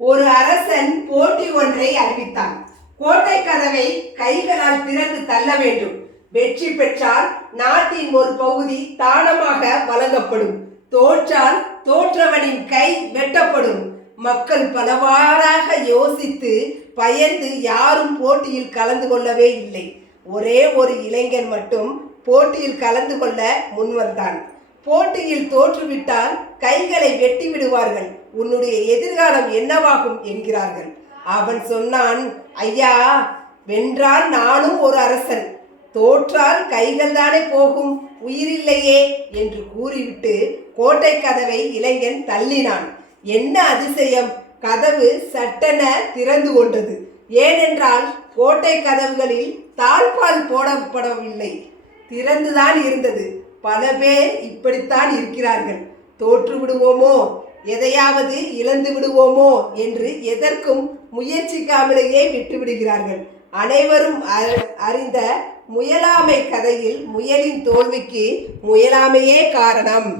ஒரு அரசன் போட்டி ஒன்றை அறிவித்தான். கோட்டை கதவை கைகளால் திறந்து தள்ள வேண்டும். வெற்றி பெற்றால் நாட்டின் ஒரு பகுதி தானமாக வழங்கப்படும். தோற்றால் தோற்றவனின் கை வெட்டப்படும். மக்கள் பலவாறாக யோசித்து பயந்து யாரும் போட்டியில் கலந்து கொள்ளவே இல்லை. ஒரே ஒரு இளைஞன் மட்டும் போட்டியில் கலந்து கொள்ள முன்வந்தான். போட்டியில் தோற்றுவிட்டால் கைகளை வெட்டி விடுவார்கள், உன்னுடைய எதிர்காலம் என்னவாகும் என்கிறார்கள். அவன் சொன்னான், ஐயா, வென்றால் நானும் ஒரு அரசன், தோற்றால் கைகள் தானே போகும், உயிரில்லையே என்று கூறிவிட்டு கோட்டை கதவை இளைஞன் தள்ளினான். என்ன அதிசயம்! கதவு சட்டென திறந்து கொண்டது. ஏனென்றால் கோட்டை கதவுகளில் தாழ்பால் போடப்படவில்லை, திறந்துதான் இருந்தது. பல பேர் இப்படித்தான் இருக்கிறார்கள். தோற்று விடுவோமோ, எதையாவது இழந்து விடுவோமோ என்று எதற்கும் முயற்சிக்காமலேயே விட்டுவிடுகிறார்கள். அனைவரும் அறிந்த முயலாமை கதையில் முயலின் தோல்விக்கு முயலாமையே காரணம்.